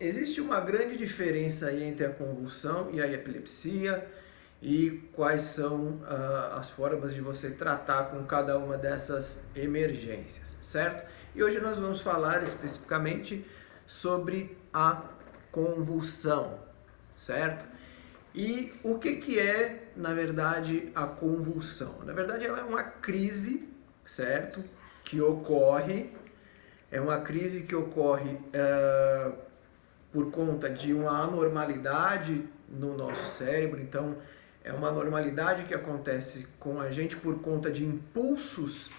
existe uma grande diferença aí entre a convulsão e a epilepsia e quais são as formas de você tratar com cada uma dessas emergências, certo? E hoje nós vamos falar especificamente sobre a convulsão, certo? E o que é, na verdade, a convulsão? Na verdade, ela é uma crise, certo? Que ocorre, é uma crise que ocorre por conta de uma anormalidade no nosso cérebro. Então, é uma anormalidade que acontece com a gente por conta de impulsos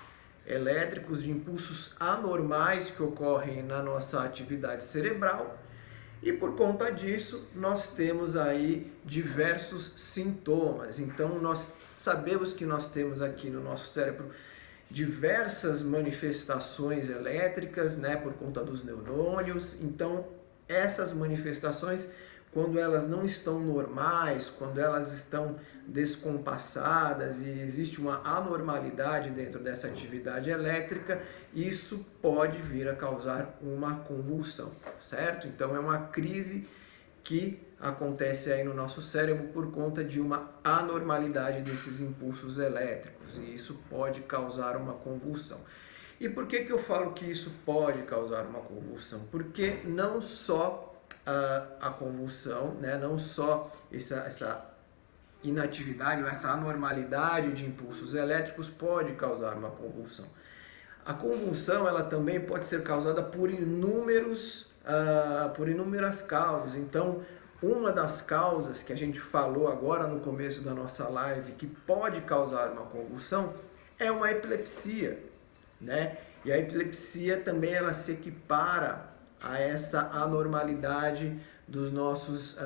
elétricos, de impulsos anormais que ocorrem na nossa atividade cerebral. E por conta disso, nós temos aí diversos sintomas. Então, nós sabemos que nós temos aqui no nosso cérebro diversas manifestações elétricas, né, por conta dos neurônios. Então, essas manifestações, quando elas não estão normais, quando elas estão descompassadas e existe uma anormalidade dentro dessa atividade elétrica, isso pode vir a causar uma convulsão, certo? Então é uma crise que acontece aí no nosso cérebro por conta de uma anormalidade desses impulsos elétricos, e isso pode causar uma convulsão. E por que eu falo que isso pode causar uma convulsão? Porque não só a convulsão, né, não só essa inatividade ou essa anormalidade de impulsos elétricos pode causar uma convulsão. A convulsão ela também pode ser causada por inúmeras causas. Então, uma das causas que a gente falou agora no começo da nossa live que pode causar uma convulsão é uma epilepsia, né? E a epilepsia também ela se equipara a essa anormalidade dos nossos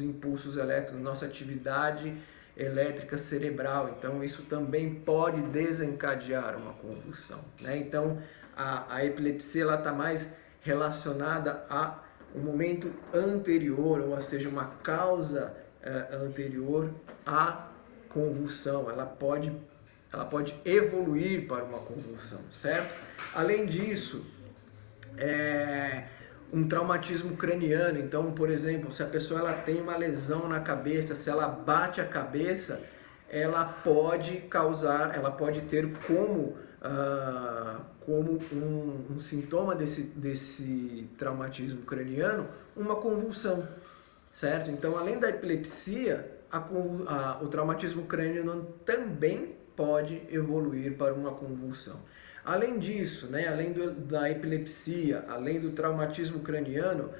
impulsos elétricos, nossa atividade elétrica cerebral. Então isso também pode desencadear uma convulsão, né? Então a epilepsia ela está mais relacionada a um momento anterior, ou seja, uma causa anterior à convulsão. Ela pode evoluir para uma convulsão, certo? Além disso, um traumatismo craniano. Então, por exemplo, se a pessoa ela tem uma lesão na cabeça, se ela bate a cabeça, ela pode ter como um sintoma desse traumatismo craniano uma convulsão, certo? Então, além da epilepsia, o traumatismo craniano também pode evoluir para uma convulsão. Além disso, né, além da epilepsia, além do traumatismo craniano,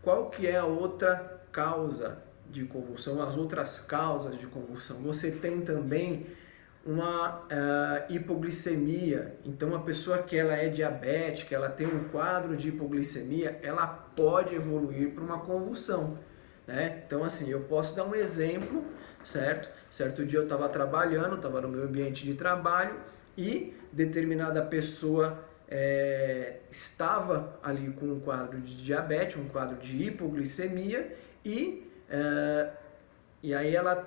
qual que é a outra causa de convulsão, as outras causas de convulsão? Você tem também uma hipoglicemia. Então, a pessoa que ela é diabética, ela tem um quadro de hipoglicemia, ela pode evoluir para uma convulsão, né? Então, assim, eu posso dar um exemplo, certo? Certo dia eu estava trabalhando, estava no meu ambiente de trabalho e determinada pessoa estava ali com um quadro de diabetes, um quadro de hipoglicemia e aí ela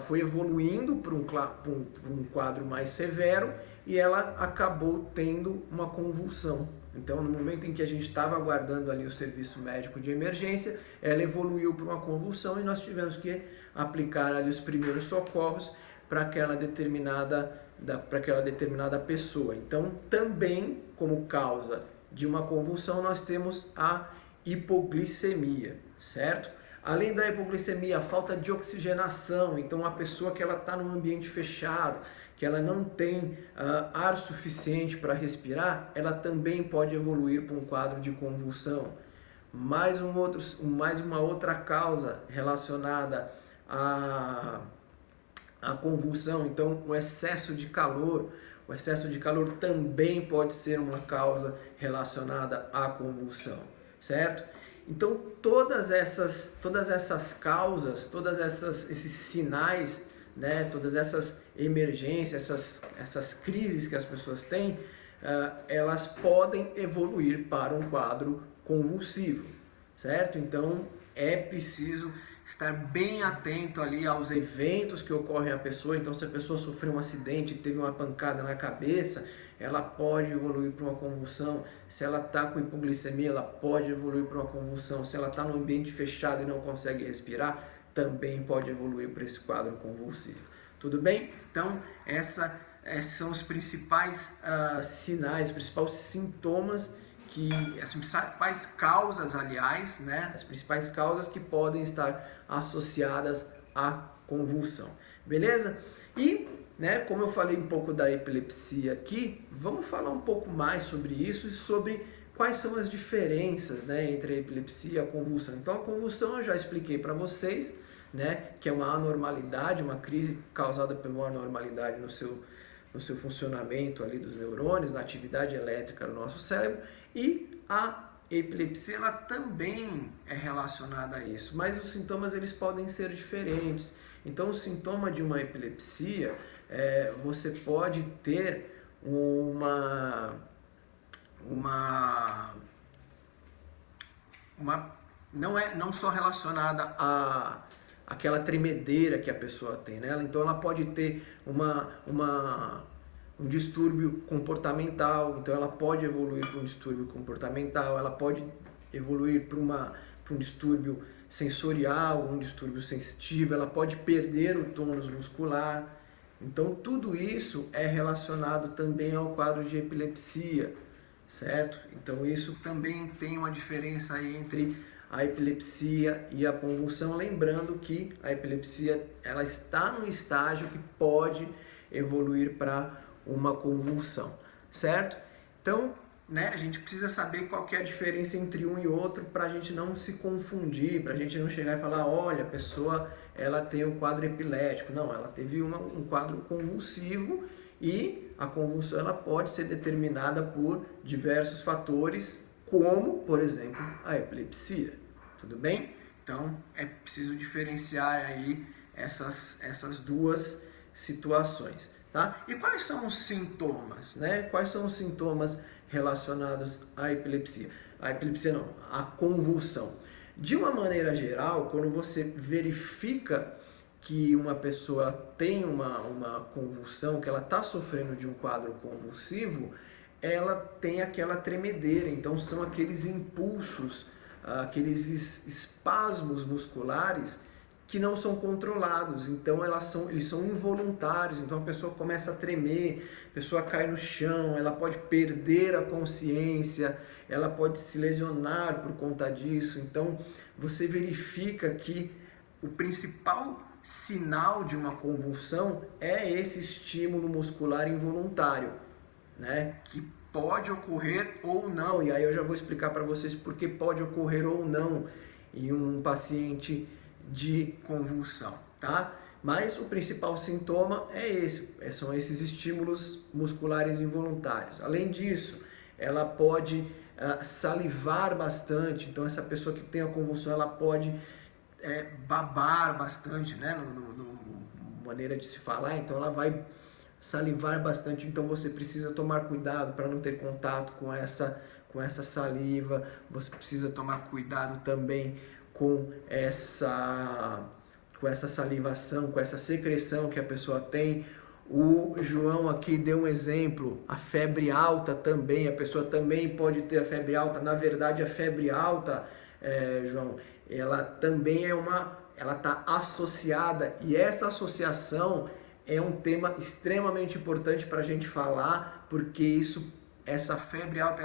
foi evoluindo para um quadro mais severo e ela acabou tendo uma convulsão. Então, no momento em que a gente estava aguardando ali o serviço médico de emergência, ela evoluiu para uma convulsão e nós tivemos que aplicar ali os primeiros socorros para aquela determinada pessoa. Então, também como causa de uma convulsão, nós temos a hipoglicemia, certo? Além da hipoglicemia, a falta de oxigenação. Então, a pessoa que ela está num ambiente fechado, que ela não tem ar suficiente para respirar, ela também pode evoluir para um quadro de convulsão. Mais uma outra causa relacionada à convulsão, então o excesso de calor. O excesso de calor também pode ser uma causa relacionada à convulsão, certo? Então todas essas causas, esses sinais, né, todas essas emergências, essas crises que as pessoas têm, elas podem evoluir para um quadro convulsivo, certo? Então é preciso estar bem atento ali aos eventos que ocorrem à pessoa. Então, se a pessoa sofreu um acidente, teve uma pancada na cabeça, ela pode evoluir para uma convulsão. Se ela está com hipoglicemia, ela pode evoluir para uma convulsão. Se ela está num ambiente fechado e não consegue respirar, também pode evoluir para esse quadro convulsivo. Tudo bem? Então, esses são os principais sinais, os principais sintomas, as principais causas, aliás, né? As principais causas que podem estar associadas à convulsão. Beleza? E, né, como eu falei um pouco da epilepsia aqui, vamos falar um pouco mais sobre isso e sobre quais são as diferenças, né, entre a epilepsia e a convulsão. Então, a convulsão eu já expliquei para vocês, né, que é uma anormalidade, uma crise causada por uma anormalidade no seu funcionamento ali dos neurônios, na atividade elétrica do nosso cérebro, e a epilepsia ela também é relacionada a isso, mas os sintomas eles podem ser diferentes. Então, o sintoma de uma epilepsia, você pode ter não só relacionada a aquela tremedeira que a pessoa tem nela, então ela pode ter um distúrbio comportamental, então ela pode evoluir para um distúrbio comportamental, ela pode evoluir para um distúrbio sensorial, um distúrbio sensitivo, ela pode perder o tônus muscular. Então tudo isso é relacionado também ao quadro de epilepsia, certo? Então isso também tem uma diferença aí entre a epilepsia e a convulsão, lembrando que a epilepsia ela está num estágio que pode evoluir para uma convulsão, certo? Então, né, a gente precisa saber qual que é a diferença entre um e outro para a gente não se confundir, para a gente não chegar e falar, olha, a pessoa ela tem um quadro epilético. Não, ela teve um quadro convulsivo, e a convulsão ela pode ser determinada por diversos fatores, como, por exemplo, a epilepsia. Tudo bem? Então, é preciso diferenciar aí essas duas situações, tá? E quais são os sintomas, né? Quais são os sintomas relacionados à epilepsia? A epilepsia não, a convulsão. De uma maneira geral, quando você verifica que uma pessoa tem uma convulsão, que ela está sofrendo de um quadro convulsivo, ela tem aquela tremedeira. Então são aqueles impulsos, aqueles espasmos musculares que não são controlados. Então eles são involuntários. Então a pessoa começa a tremer, a pessoa cai no chão, ela pode perder a consciência, ela pode se lesionar por conta disso. Então você verifica que o principal sinal de uma convulsão é esse estímulo muscular involuntário, né? Que pode ocorrer ou não, e aí eu já vou explicar para vocês por que pode ocorrer ou não em um paciente de convulsão, tá? Mas o principal sintoma são esses estímulos musculares involuntários. Além disso, ela pode salivar bastante. Então essa pessoa que tem a convulsão, ela pode babar bastante, né? No maneira de se falar. Então ela vai salivar bastante. Então você precisa tomar cuidado para não ter contato com essa saliva. Você precisa tomar cuidado também com essa salivação, com essa secreção que a pessoa tem. O João aqui deu um exemplo, a febre alta também, a pessoa também pode ter a febre alta. Na verdade, a febre alta, João, ela também ela está associada, e essa associação é um tema extremamente importante para a gente falar, porque essa febre alta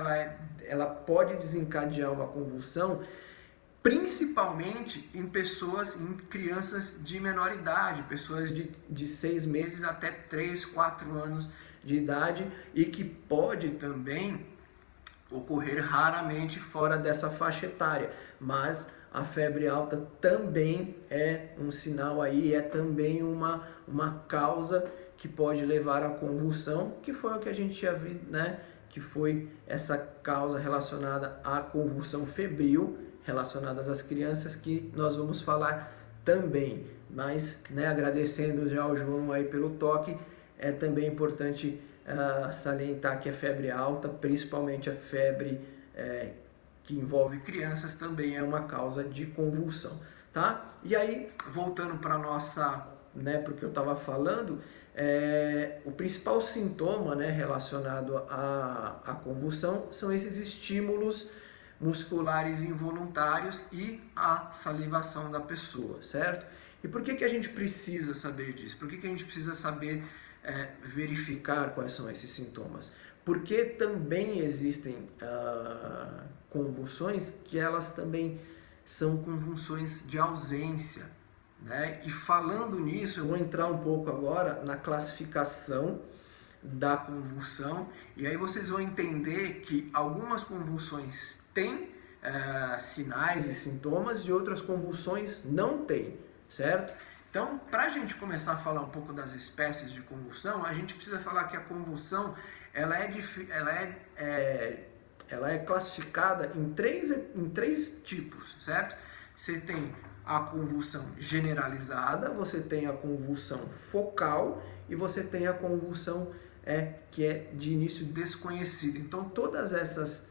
ela pode desencadear uma convulsão, principalmente em crianças de menor idade, pessoas de 6 meses até 3, 4 anos de idade, e que pode também ocorrer raramente fora dessa faixa etária. Mas a febre alta também é um sinal aí, é também uma causa que pode levar à convulsão, que foi o que a gente tinha visto, né? Que foi essa causa relacionada à convulsão febril, relacionadas às crianças, que nós vamos falar também. Mas, né, agradecendo já ao João aí pelo toque, é também importante salientar que a febre alta, principalmente a febre que envolve crianças, também é uma causa de convulsão, tá? E aí, voltando para nossa, né, porque eu estava falando, o principal sintoma, né, relacionado à convulsão são esses estímulos musculares involuntários e a salivação da pessoa, certo? E por que a gente precisa saber disso? Por que a gente precisa saber verificar quais são esses sintomas? Porque também existem convulsões que elas também são convulsões de ausência, né? E falando nisso, eu vou entrar um pouco agora na classificação da convulsão, e aí vocês vão entender que algumas convulsões têm sinais e sintomas e outras convulsões não têm, certo? Então, para a gente começar a falar um pouco das espécies de convulsão, a gente precisa falar que a convulsão ela é classificada em três tipos, certo? Você tem a convulsão generalizada, você tem a convulsão focal e você tem a convulsão que é de início desconhecido. Então, todas essas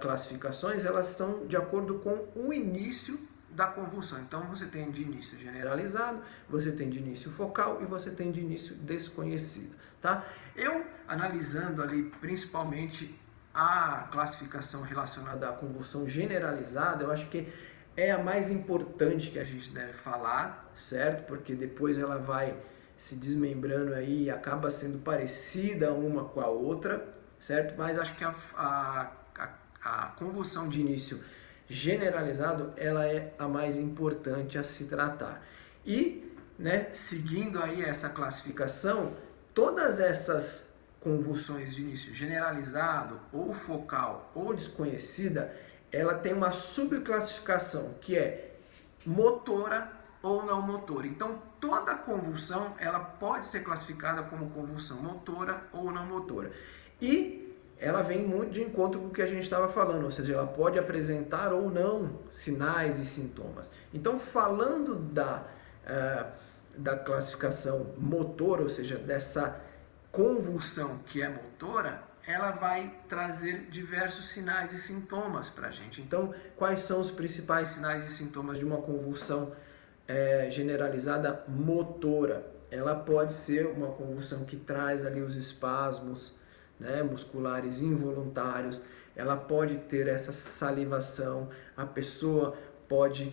classificações, elas são de acordo com o início da convulsão. Então, você tem de início generalizado, você tem de início focal e você tem de início desconhecido, tá? Eu, analisando ali principalmente a classificação relacionada à convulsão generalizada, eu acho que é a mais importante que a gente deve falar, certo? Porque depois ela vai se desmembrando aí e acaba sendo parecida uma com a outra, certo? Mas acho que a convulsão de início generalizado, ela é a mais importante a se tratar. E, né, seguindo aí essa classificação, todas essas convulsões de início generalizado, ou focal, ou desconhecida, ela tem uma subclassificação, que é motora ou não motora. Então, toda convulsão, ela pode ser classificada como convulsão motora ou não motora. E ela vem muito de encontro com o que a gente estava falando, ou seja, ela pode apresentar ou não sinais e sintomas. Então, falando da classificação motora, ou seja, dessa convulsão que é motora, ela vai trazer diversos sinais e sintomas para a gente. Então, quais são os principais sinais e sintomas de uma convulsão generalizada motora? Ela pode ser uma convulsão que traz ali os espasmos, né, musculares involuntários, ela pode ter essa salivação, a pessoa pode...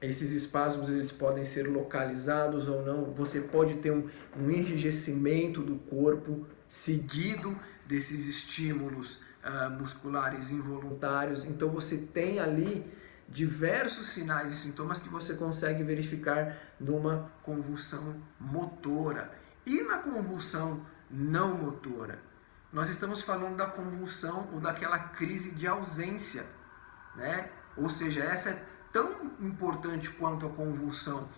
esses espasmos eles podem ser localizados ou não, você pode ter um enrijecimento do corpo seguido desses estímulos musculares involuntários. Então você tem ali diversos sinais e sintomas que você consegue verificar numa convulsão motora. E na convulsão não motora, nós estamos falando da convulsão ou daquela crise de ausência, né? Ou seja, essa é tão importante quanto a convulsão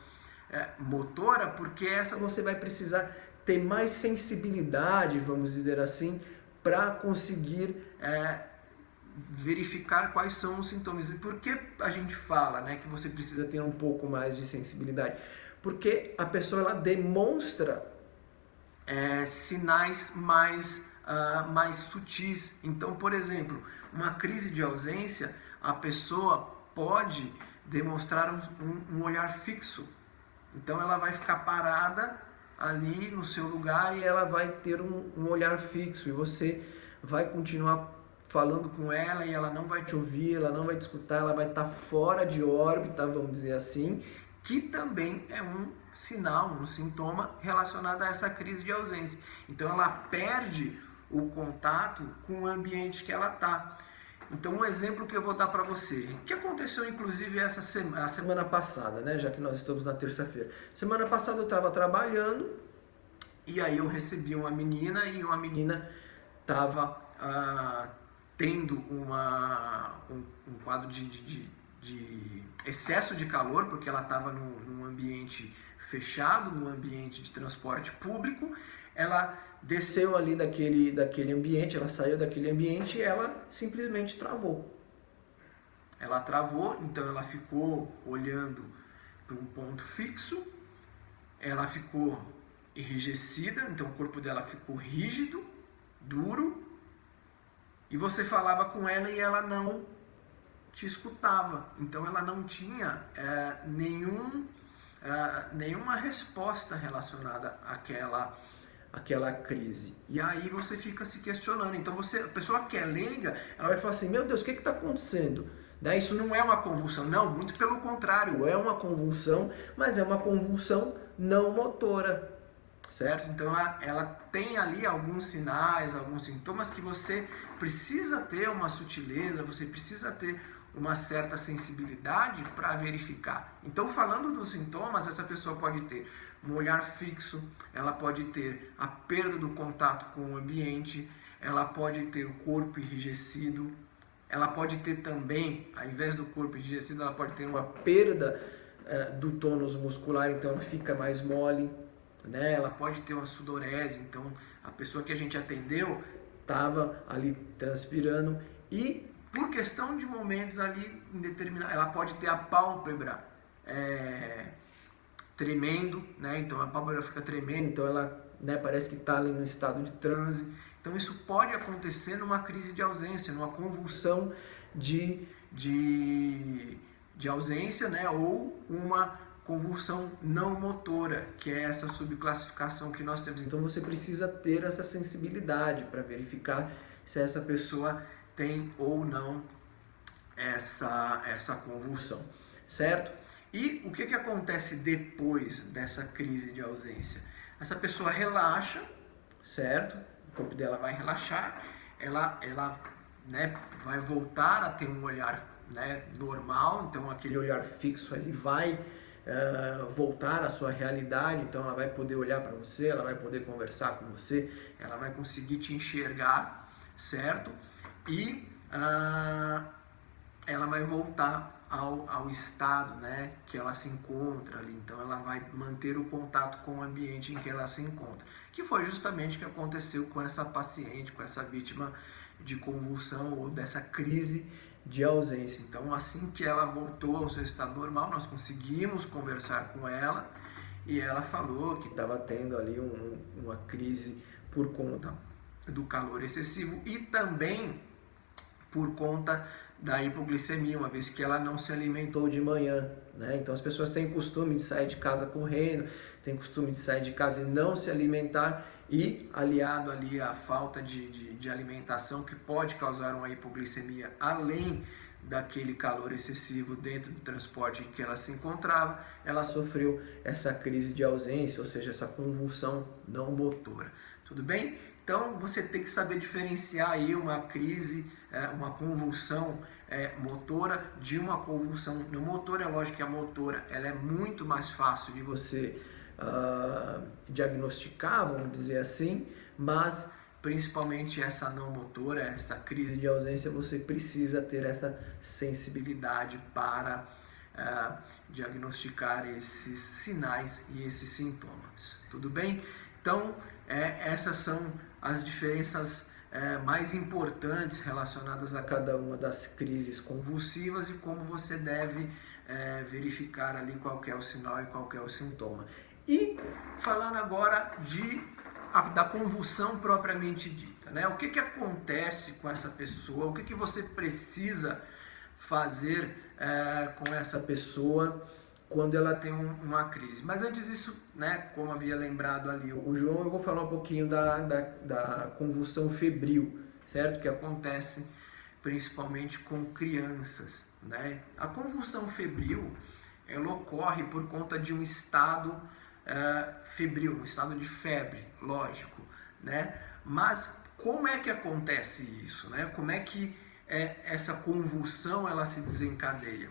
motora, porque essa você vai precisar ter mais sensibilidade, vamos dizer assim, para conseguir verificar quais são os sintomas. E por que a gente fala, né, que você precisa ter um pouco mais de sensibilidade? Porque a pessoa ela demonstra sinais mais sutis. Então, por exemplo, uma crise de ausência, a pessoa pode demonstrar um olhar fixo. Então ela vai ficar parada ali no seu lugar e ela vai ter um olhar fixo. E você vai continuar falando com ela e ela não vai te ouvir, ela não vai te escutar, ela vai estar fora de órbita, vamos dizer assim, que também é um sinal, um sintoma relacionado a essa crise de ausência. Então ela perde o contato com o ambiente que ela está. Então, um exemplo que eu vou dar para você, que aconteceu inclusive a semana passada, né? Já que nós estamos na terça-feira. Semana passada eu estava trabalhando e aí eu recebi uma menina e uma menina estava tendo um quadro de excesso de calor, porque ela estava num ambiente fechado, num ambiente de transporte público. Ela desceu ali daquele ambiente, ela saiu daquele ambiente e ela simplesmente travou. Ela travou, então ela ficou olhando para um ponto fixo, ela ficou enrijecida, então o corpo dela ficou rígido, duro, e você falava com ela e ela não te escutava. Então ela não tinha nenhuma resposta relacionada àquela crise. E aí você fica se questionando. Então a pessoa que é leiga, ela vai falar assim, meu Deus, o que está acontecendo? Isso não é uma convulsão, não, muito pelo contrário, é uma convulsão, mas é uma convulsão não motora, certo? Então ela tem ali alguns sinais, alguns sintomas que você precisa ter uma sutileza, você precisa ter uma certa sensibilidade para verificar. Então, falando dos sintomas, essa pessoa pode ter um olhar fixo, ela pode ter a perda do contato com o ambiente, ela pode ter o corpo enrijecido, ela pode ter também, ao invés do corpo enrijecido, ela pode ter uma perda do tônus muscular, então ela fica mais mole, né? Ela pode ter uma sudorese, então a pessoa que a gente atendeu estava ali transpirando e por questão de momentos ali indeterminados, ela pode ter a pálpebra tremendo, né? Então a pálpebra fica tremendo, então ela, né, parece que está ali no estado de transe. Então isso pode acontecer numa crise de ausência, numa convulsão de ausência, né? Ou uma convulsão não motora, que é essa subclassificação que nós temos. Então você precisa ter essa sensibilidade para verificar se essa pessoa tem ou não essa convulsão, certo? E o que acontece depois dessa crise de ausência? Essa pessoa relaxa, certo? O corpo dela vai relaxar, ela né, vai voltar a ter um olhar, né, normal, então aquele olhar fixo ele vai voltar à sua realidade, então ela vai poder olhar para você, ela vai poder conversar com você, ela vai conseguir te enxergar, certo? E ela vai voltar ao estado, né, que ela se encontra ali, então ela vai manter o contato com o ambiente em que ela se encontra, que foi justamente o que aconteceu com essa paciente, com essa vítima de convulsão ou dessa crise de ausência. Então, assim que ela voltou ao seu estado normal, nós conseguimos conversar com ela e ela falou que estava tendo ali uma crise por conta do calor excessivo e também por conta da hipoglicemia, uma vez que ela não se alimentou de manhã, né? Então as pessoas têm costume de sair de casa correndo, têm costume de sair de casa e não se alimentar, e aliado ali à falta de alimentação que pode causar uma hipoglicemia, além daquele calor excessivo dentro do transporte em que ela se encontrava, ela sofreu essa crise de ausência, ou seja, essa convulsão não motora. Tudo bem? Então você tem que saber diferenciar aí uma crise, uma convulsão motora de uma convulsão não motora. É lógico que a motora ela é muito mais fácil de você diagnosticar, vamos dizer assim, mas principalmente essa não motora, essa crise de ausência, você precisa ter essa sensibilidade para diagnosticar esses sinais e esses sintomas. Tudo bem? Então, essas são as diferenças mais importantes relacionadas a cada uma das crises convulsivas e como você deve verificar ali qual que é o sinal e qual que é o sintoma. E falando agora da convulsão propriamente dita, né? O que acontece com essa pessoa, o que você precisa fazer com essa pessoa quando ela tem uma crise. Mas antes disso, né, como havia lembrado ali o João, eu vou falar um pouquinho da convulsão febril, certo? Que acontece principalmente com crianças, né? A convulsão febril, ela ocorre por conta de um estado febril, um estado de febre, lógico, né? Mas como é que acontece isso, né? Como é que essa convulsão ela se desencadeia?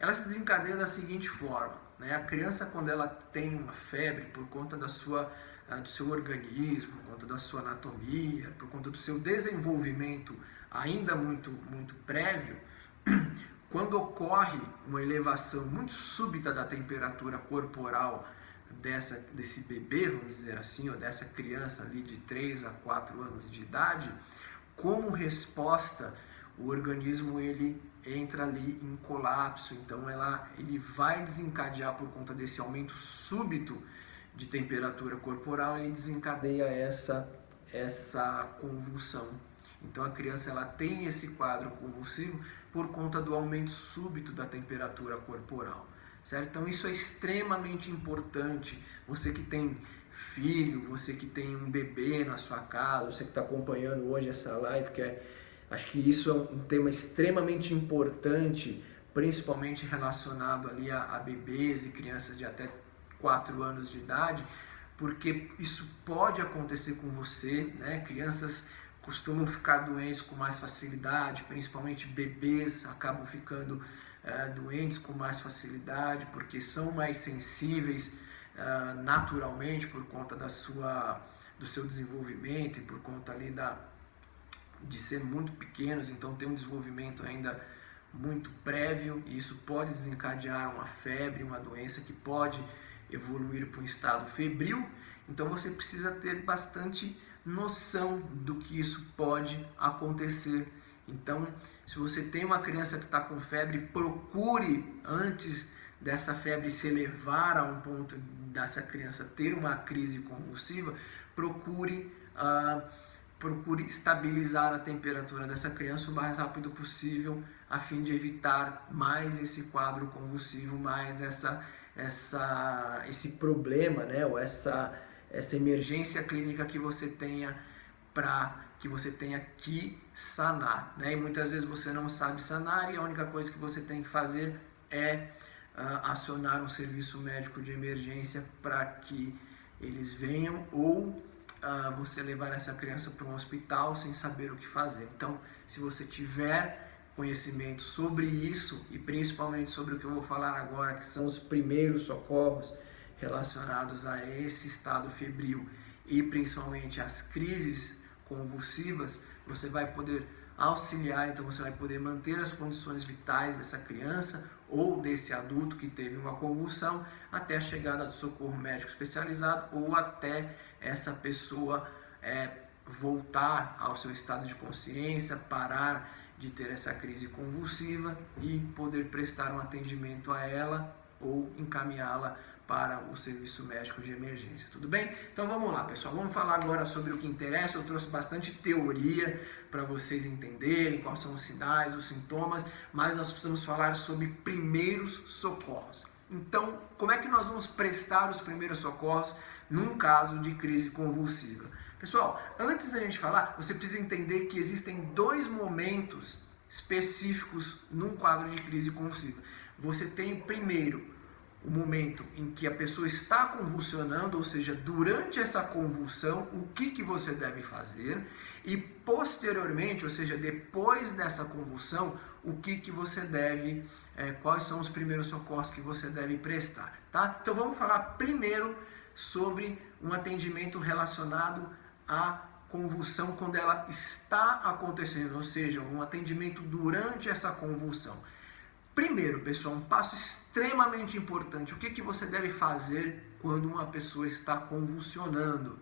Ela se desencadeia da seguinte forma, né? A criança, quando ela tem uma febre por conta do seu organismo, por conta da sua anatomia, por conta do seu desenvolvimento ainda muito, muito prévio, quando ocorre uma elevação muito súbita da temperatura corporal desse bebê, vamos dizer assim, ou dessa criança ali de 3 a 4 anos de idade, como resposta, o organismo ele entra ali em colapso, então ele vai desencadear por conta desse aumento súbito de temperatura corporal, ele desencadeia essa convulsão. Então a criança ela tem esse quadro convulsivo por conta do aumento súbito da temperatura corporal, certo? Então isso é extremamente importante. Você que tem filho, você que tem um bebê na sua casa, você que está acompanhando hoje essa live, acho que isso é um tema extremamente importante, principalmente relacionado ali a bebês e crianças de até 4 anos de idade, porque isso pode acontecer com você, né? Crianças costumam ficar doentes com mais facilidade, principalmente bebês acabam ficando doentes com mais facilidade, porque são mais sensíveis naturalmente por conta do seu desenvolvimento e por conta ali de ser muito pequenos, então tem um desenvolvimento ainda muito prévio, e isso pode desencadear uma febre, uma doença que pode evoluir para um estado febril. Então você precisa ter bastante noção do que isso pode acontecer. Então, se você tem uma criança que está com febre, procure, antes dessa febre se elevar a um ponto dessa criança ter uma crise convulsiva, procure estabilizar a temperatura dessa criança o mais rápido possível, a fim de evitar mais esse quadro convulsivo, mais esse problema, né, ou essa emergência clínica que você tenha que sanar, né? E muitas vezes você não sabe sanar, e a única coisa que você tem que fazer é acionar um serviço médico de emergência para que eles venham, ou você levar essa criança para um hospital sem saber o que fazer. Então, se você tiver conhecimento sobre isso, e principalmente sobre o que eu vou falar agora, que são os primeiros socorros relacionados a esse estado febril e principalmente as crises convulsivas, você vai poder auxiliar, então você vai poder manter as condições vitais dessa criança ou desse adulto que teve uma convulsão até a chegada do socorro médico especializado, ou até essa pessoa voltar ao seu estado de consciência, parar de ter essa crise convulsiva e poder prestar um atendimento a ela ou encaminhá-la para o serviço médico de emergência, tudo bem? Então vamos lá, pessoal, vamos falar agora sobre o que interessa. Eu trouxe bastante teoria para vocês entenderem quais são os sinais, os sintomas, mas nós precisamos falar sobre primeiros socorros. Então, como é que nós vamos prestar os primeiros socorros num caso de crise convulsiva? Pessoal, antes da gente falar, você precisa entender que existem 2 momentos específicos num quadro de crise convulsiva. Você tem, primeiro, o momento em que a pessoa está convulsionando, ou seja, durante essa convulsão, o que você deve fazer, e posteriormente, ou seja, depois dessa convulsão, o que você deve, quais são os primeiros socorros que você deve prestar, tá? Então vamos falar primeiro sobre um atendimento relacionado à convulsão quando ela está acontecendo, ou seja, um atendimento durante essa convulsão. Primeiro, pessoal, um passo extremamente importante. O que você deve fazer quando uma pessoa está convulsionando?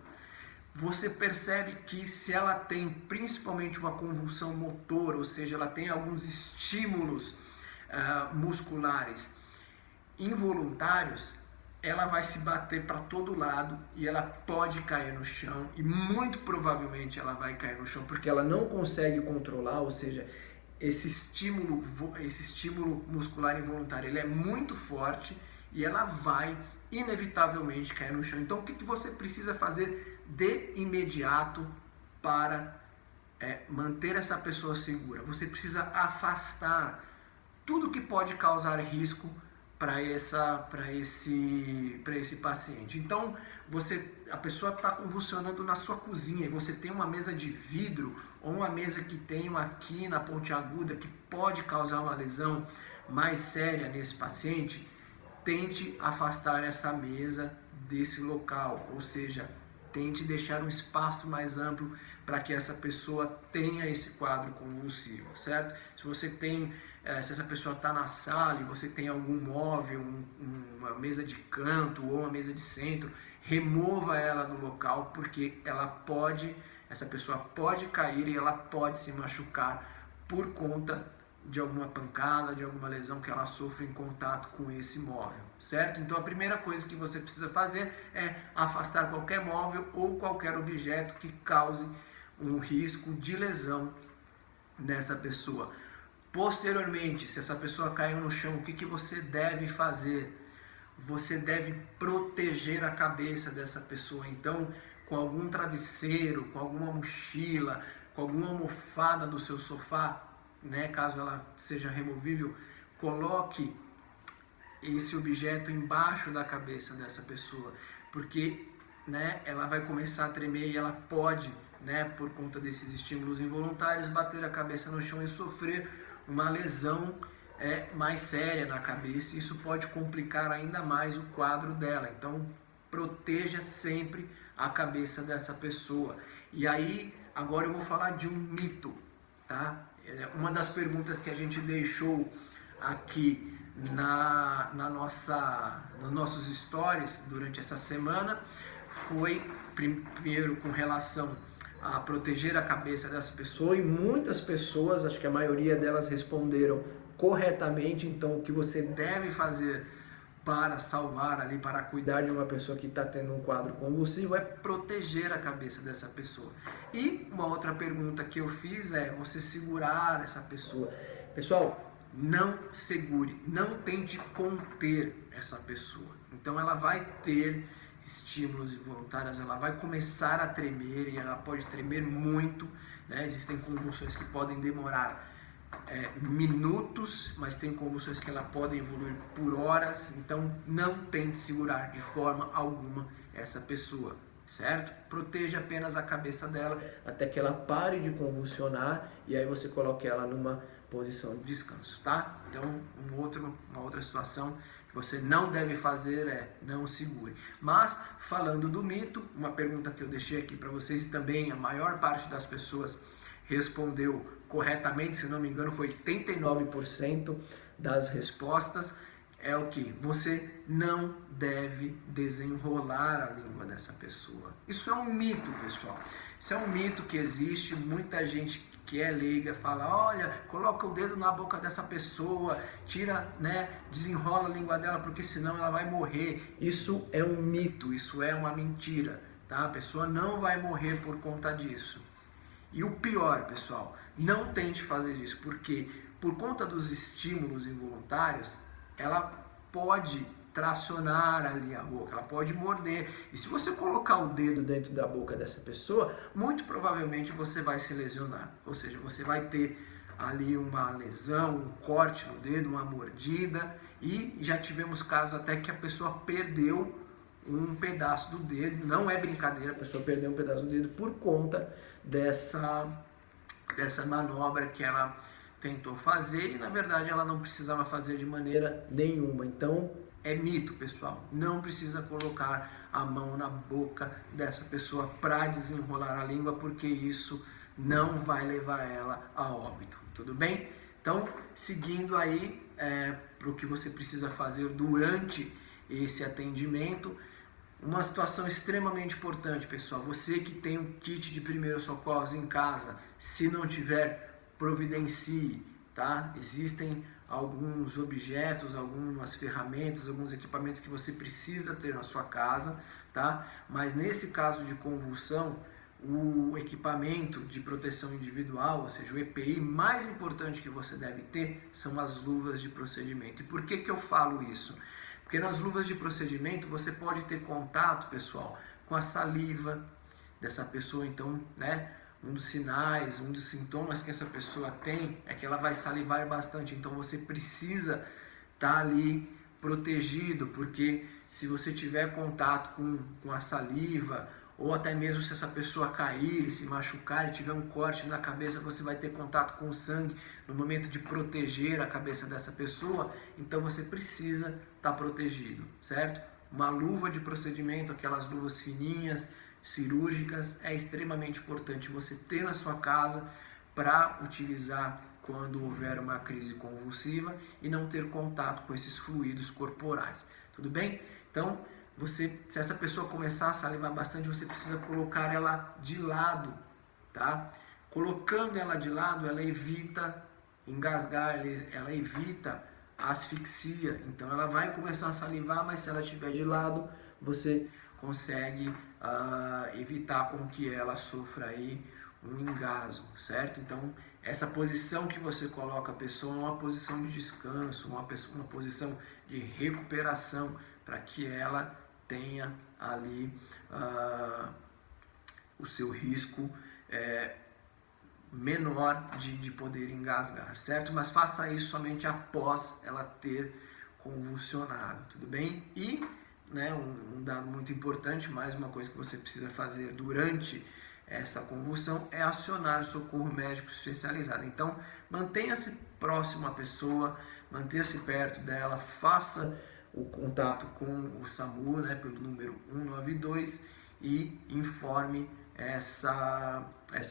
Você percebe que se ela tem principalmente uma convulsão motora, ou seja, ela tem alguns estímulos musculares involuntários, ela vai se bater para todo lado e ela pode cair no chão, e muito provavelmente ela vai cair no chão porque ela não consegue controlar, ou seja, esse estímulo muscular involuntário, ele é muito forte e ela vai inevitavelmente cair no chão. Então, o que você precisa fazer de imediato para manter essa pessoa segura? Você precisa afastar tudo que pode causar risco para esse paciente. Então, a pessoa está convulsionando na sua cozinha e você tem uma mesa de vidro ou uma mesa que tem uma quina pontiaguda que pode causar uma lesão mais séria nesse paciente. Tente afastar essa mesa desse local, ou seja, tente deixar um espaço mais amplo para que essa pessoa tenha esse quadro convulsivo, certo? Se essa pessoa está na sala e você tem algum móvel, uma mesa de canto ou uma mesa de centro, remova ela do local, porque essa pessoa pode cair e ela pode se machucar por conta de alguma pancada, de alguma lesão que ela sofre em contato com esse móvel, certo? Então a primeira coisa que você precisa fazer é afastar qualquer móvel ou qualquer objeto que cause um risco de lesão nessa pessoa. Posteriormente, se essa pessoa caiu no chão, o que você deve fazer? Você deve proteger a cabeça dessa pessoa. Então, com algum travesseiro, com alguma mochila, com alguma almofada do seu sofá, né, caso ela seja removível, coloque esse objeto embaixo da cabeça dessa pessoa, porque, né, ela vai começar a tremer e ela pode, né, por conta desses estímulos involuntários, bater a cabeça no chão e sofrer uma lesão mais séria na cabeça. Isso pode complicar ainda mais o quadro dela. Então, proteja sempre a cabeça dessa pessoa. E aí, agora eu vou falar de um mito, tá? Uma das perguntas que a gente deixou aqui nos nossos stories durante essa semana foi, primeiro, com relação a proteger a cabeça dessa pessoa, e muitas pessoas, acho que a maioria delas responderam corretamente. Então, o que você deve fazer para salvar ali, para cuidar de uma pessoa que está tendo um quadro convulsivo, é proteger a cabeça dessa pessoa. E uma outra pergunta que eu fiz é você segurar essa pessoa. Pessoal, não segure, não tente conter essa pessoa. Então ela vai ter estímulos involuntários, ela vai começar a tremer, e ela pode tremer muito, né? Existem convulsões que podem demorar minutos, mas tem convulsões que ela podem evoluir por horas. Então não tente segurar de forma alguma essa pessoa, certo? Proteja apenas a cabeça dela até que ela pare de convulsionar, e aí você coloque ela numa posição de descanso, tá? Então uma outra situação que você não deve fazer é não segure. Mas falando do mito, uma pergunta que eu deixei aqui para vocês, e também a maior parte das pessoas respondeu corretamente, se não me engano foi 89% das respostas, é o que? Você não deve desenrolar a língua dessa pessoa. Isso é um mito, pessoal. Isso é um mito que existe. Muita gente que é leiga fala, olha, coloca o dedo na boca dessa pessoa, tira, né, desenrola a língua dela, porque senão ela vai morrer. Isso é um mito, isso é uma mentira, tá? A pessoa não vai morrer por conta disso. E o pior, pessoal, não tente fazer isso, porque por conta dos estímulos involuntários, ela pode tracionar ali a boca, ela pode morder. E se você colocar o dedo dentro da boca dessa pessoa, muito provavelmente você vai se lesionar. Ou seja, você vai ter ali uma lesão, um corte no dedo, uma mordida. E já tivemos casos até que a pessoa perdeu um pedaço do dedo. Não é brincadeira, a pessoa perdeu um pedaço do dedo por conta dessa manobra que ela tentou fazer, e na verdade ela não precisava fazer de maneira nenhuma. Então é mito, pessoal. Não precisa colocar a mão na boca dessa pessoa para desenrolar a língua, porque isso não vai levar ela a óbito. Tudo bem? Então, seguindo aí para o que você precisa fazer durante esse atendimento, uma situação extremamente importante, pessoal. Você que tem um kit de primeiros socorros em casa, se não tiver, providencie, tá? Existem alguns objetos, algumas ferramentas, alguns equipamentos que você precisa ter na sua casa, tá? Mas nesse caso de convulsão, o equipamento de proteção individual, ou seja, o EPI mais importante que você deve ter são as luvas de procedimento. E por que eu falo isso? Porque nas luvas de procedimento você pode ter contato, pessoal, com a saliva dessa pessoa. Então, né, um dos sinais, um dos sintomas que essa pessoa tem é que ela vai salivar bastante. Então você precisa estar ali protegido, porque se você tiver contato com a saliva, ou até mesmo se essa pessoa cair e se machucar e tiver um corte na cabeça, você vai ter contato com o sangue no momento de proteger a cabeça dessa pessoa. Então você precisa estar protegido, certo? Uma luva de procedimento, aquelas luvas fininhas, cirúrgicas, é extremamente importante você ter na sua casa para utilizar quando houver uma crise convulsiva e não ter contato com esses fluidos corporais. Tudo bem? Então, se essa pessoa começar a salivar bastante, você precisa colocar ela de lado, tá? Colocando ela de lado, ela evita engasgar, ela evita a asfixia. Então ela vai começar a salivar, mas se ela estiver de lado, você consegue evitar com que ela sofra aí um engasgo, certo? Então essa posição que você coloca a pessoa é uma posição de descanso, uma posição de recuperação, para que ela tenha ali o seu risco menor de poder engasgar, certo? Mas faça isso somente após ela ter convulsionado, tudo bem? E um dado muito importante, mais uma coisa que você precisa fazer durante essa convulsão é acionar o socorro médico especializado. Então, mantenha-se próximo à pessoa, mantenha-se perto dela, faça o contato com o SAMU, pelo número 192 e informe essa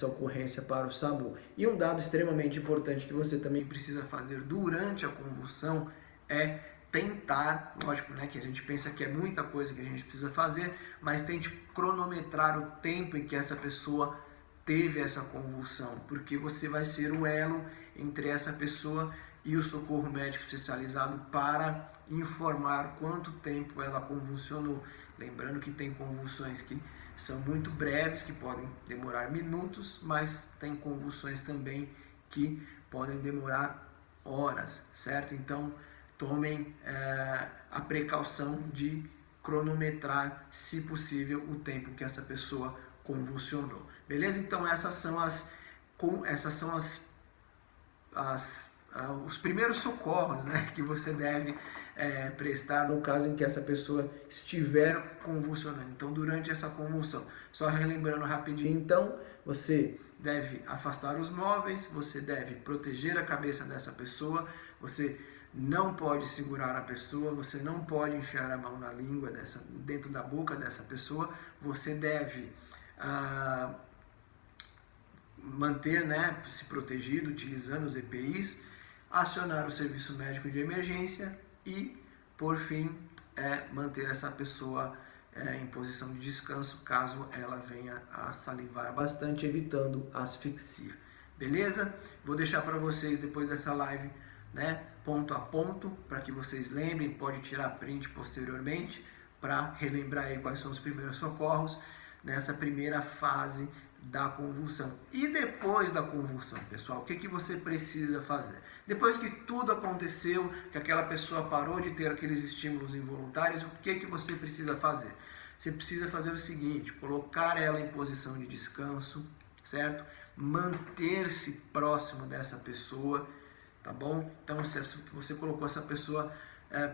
ocorrência para o SAMU. E um dado extremamente importante que você também precisa fazer durante a convulsão é tentar, lógico, que a gente pensa que é muita coisa que a gente precisa fazer, mas tente cronometrar o tempo em que essa pessoa teve essa convulsão, porque você vai ser o elo entre essa pessoa e o socorro médico especializado para informar quanto tempo ela convulsionou. Lembrando que tem convulsões que são muito breves, que podem demorar minutos, mas tem convulsões também que podem demorar horas, certo? Então, tomem a precaução de cronometrar, se possível, o tempo que essa pessoa convulsionou. Beleza? Então, essas são os primeiros socorros, que você deve prestar no caso em que essa pessoa estiver convulsionando. Então, durante essa convulsão, só relembrando rapidinho, então, você deve afastar os móveis, você deve proteger a cabeça dessa pessoa, você não pode segurar a pessoa, você não pode enfiar a mão na língua dentro da boca dessa pessoa, você deve manter, se protegido utilizando os EPIs, acionar o serviço médico de emergência e, por fim, manter essa pessoa em posição de descanso caso ela venha a salivar bastante, evitando asfixia. Beleza? Vou deixar para vocês depois dessa live, ponto a ponto, para que vocês lembrem, pode tirar print posteriormente para relembrar aí quais são os primeiros socorros nessa primeira fase da convulsão. E depois da convulsão, pessoal, o que você precisa fazer? Depois que tudo aconteceu, que aquela pessoa parou de ter aqueles estímulos involuntários, o que você precisa fazer? Você precisa fazer o seguinte, colocar ela em posição de descanso, certo? Manter-se próximo dessa pessoa, tá bom? Então, se você colocou essa pessoa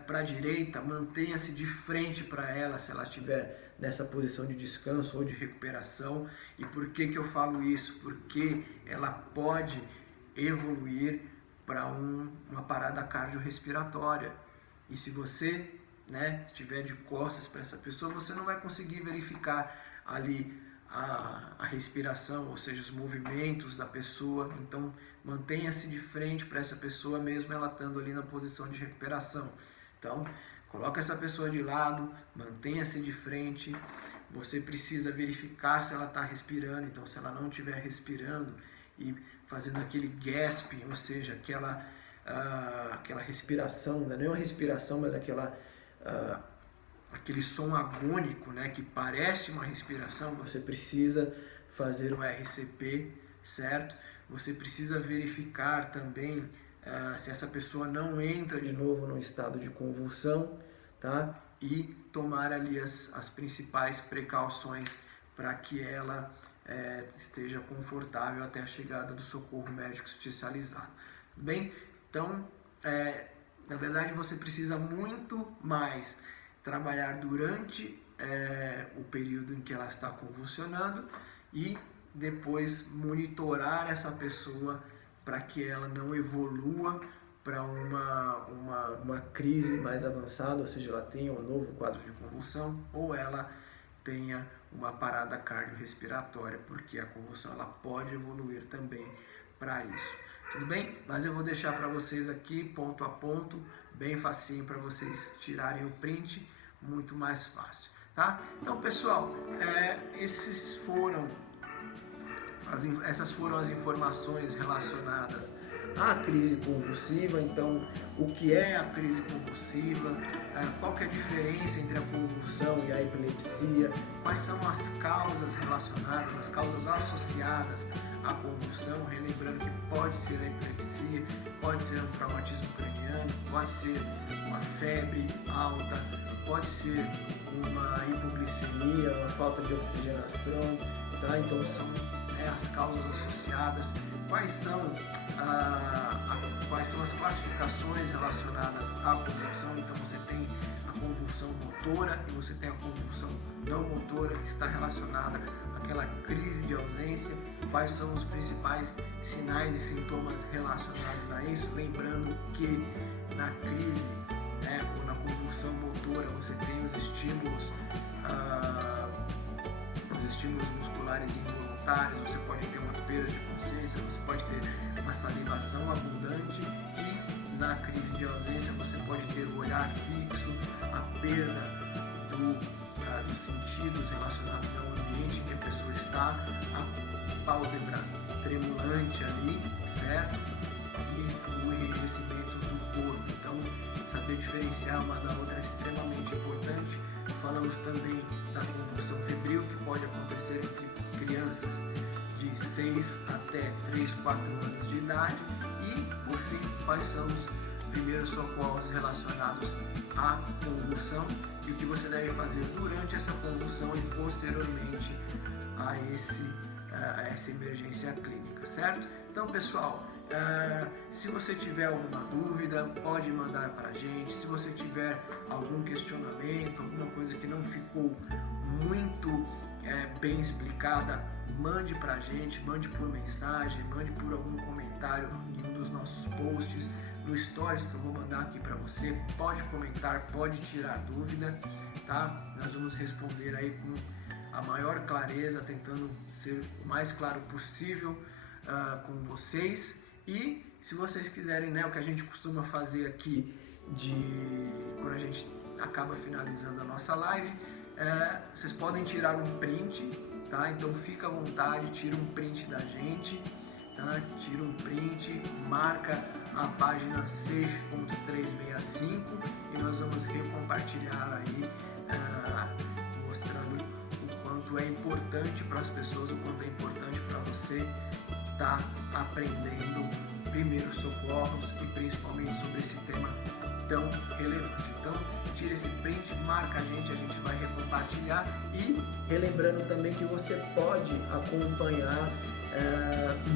para a direita, mantenha-se de frente para ela, se ela estiver nessa posição de descanso ou de recuperação. E por que eu falo isso? Porque ela pode evoluir para uma parada cardiorrespiratória. E se você estiver de costas para essa pessoa, você não vai conseguir verificar ali a respiração, ou seja, os movimentos da pessoa. Então, mantenha-se de frente para essa pessoa, mesmo ela estando ali na posição de recuperação. Então, coloca essa pessoa de lado, mantenha-se de frente. Você precisa verificar se ela está respirando. Então, se ela não estiver respirando e fazendo aquele gasping, ou seja, aquela respiração, não é uma respiração, mas aquele som agônico, que parece uma respiração, você precisa fazer um RCP, certo? Você precisa verificar também se essa pessoa não entra de novo num estado de convulsão, tá? E tomar ali as principais precauções para que ela esteja confortável até a chegada do socorro médico especializado. Tudo bem? Então, na verdade, você precisa muito mais trabalhar durante o período em que ela está convulsionando e depois monitorar essa pessoa para que ela não evolua para uma crise mais avançada, ou seja, ela tenha um novo quadro de convulsão ou ela tenha uma parada cardiorrespiratória, porque a convulsão ela pode evoluir também para isso. Tudo bem? Mas eu vou deixar para vocês aqui, ponto a ponto, bem facinho para vocês tirarem o print, muito mais fácil, tá? Então, pessoal, essas foram as informações relacionadas a crise convulsiva. Então, o que é a crise convulsiva, qual que é a diferença entre a convulsão e a epilepsia, quais são as causas relacionadas, as causas associadas à convulsão, relembrando que pode ser a epilepsia, pode ser um traumatismo craniano, pode ser uma febre alta, pode ser uma hipoglicemia, uma falta de oxigenação, tá? Então são as causas associadas, quais são as classificações relacionadas à convulsão. Então você tem a convulsão motora e você tem a convulsão não motora, que está relacionada àquela crise de ausência. Quais são os principais sinais e sintomas relacionados a isso? Lembrando que na crise, ou na convulsão motora, você tem os estímulos musculares involuntários, você pode ter uma perda de consciência, você pode ter uma salivação abundante, e na crise de ausência você pode ter o olhar fixo, a perda dos sentidos relacionados ao ambiente em que a pessoa está, a pálpebra tremulante ali, certo? E o enrijecimento do corpo. Então, saber diferenciar uma da outra é extremamente importante. Falamos também da convulsão febril, que pode acontecer entre crianças de 6 até 3, 4 anos de idade. E, por fim, quais são os primeiros socorros relacionados à convulsão e o que você deve fazer durante essa convulsão e posteriormente a essa emergência clínica, certo? Então, pessoal, se você tiver alguma dúvida, pode mandar para a gente. Se você tiver algum questionamento, alguma coisa que não ficou muito bem explicada, mande para a gente, mande por mensagem, mande por algum comentário em um dos nossos posts, no Stories que eu vou mandar aqui para você. Pode comentar, pode tirar dúvida, tá? Nós vamos responder aí com a maior clareza, tentando ser o mais claro possível com vocês. E se vocês quiserem, o que a gente costuma fazer aqui quando a gente acaba finalizando a nossa live, vocês podem tirar um print, tá? Então fica à vontade, tira um print da gente, tá? Tira um print, marca a página safe.365 e nós vamos recompartilhar aí, mostrando o quanto é importante para as pessoas, o quanto é importante para você estar aprendendo primeiros socorros e principalmente sobre esse tema tão relevante. Então, tira esse print, marca a gente vai recompartilhar, e relembrando também que você pode acompanhar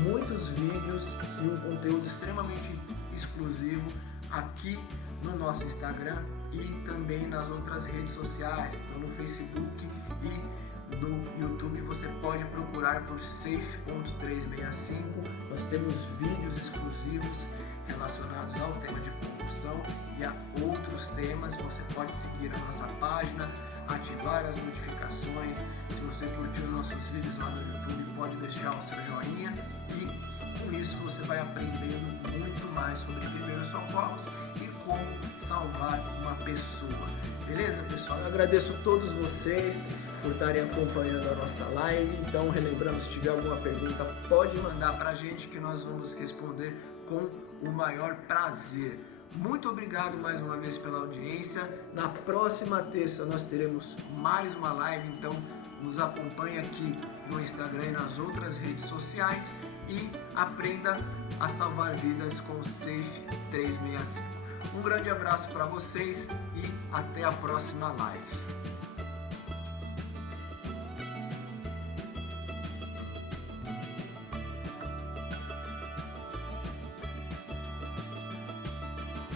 muitos vídeos e um conteúdo extremamente exclusivo aqui no nosso Instagram e também nas outras redes sociais. Então, no Facebook e no YouTube você pode procurar por safe.365. Nós temos vídeos exclusivos relacionados ao tema de convulsão e a outros temas. Você pode seguir a nossa página, ativar as notificações. Se você curtiu nossos vídeos lá no YouTube, pode deixar o seu joinha, e com isso você vai aprendendo muito mais sobre primeiros socorros e como salvar uma pessoa. Beleza, pessoal? Eu agradeço a todos vocês por estarem acompanhando a nossa live. Então, relembrando, se tiver alguma pergunta, pode mandar para a gente que nós vamos responder com o maior prazer. Muito obrigado mais uma vez pela audiência. Na próxima terça nós teremos mais uma live, então nos acompanhe aqui no Instagram e nas outras redes sociais e aprenda a salvar vidas com o Safe 365. Um grande abraço para vocês e até a próxima live.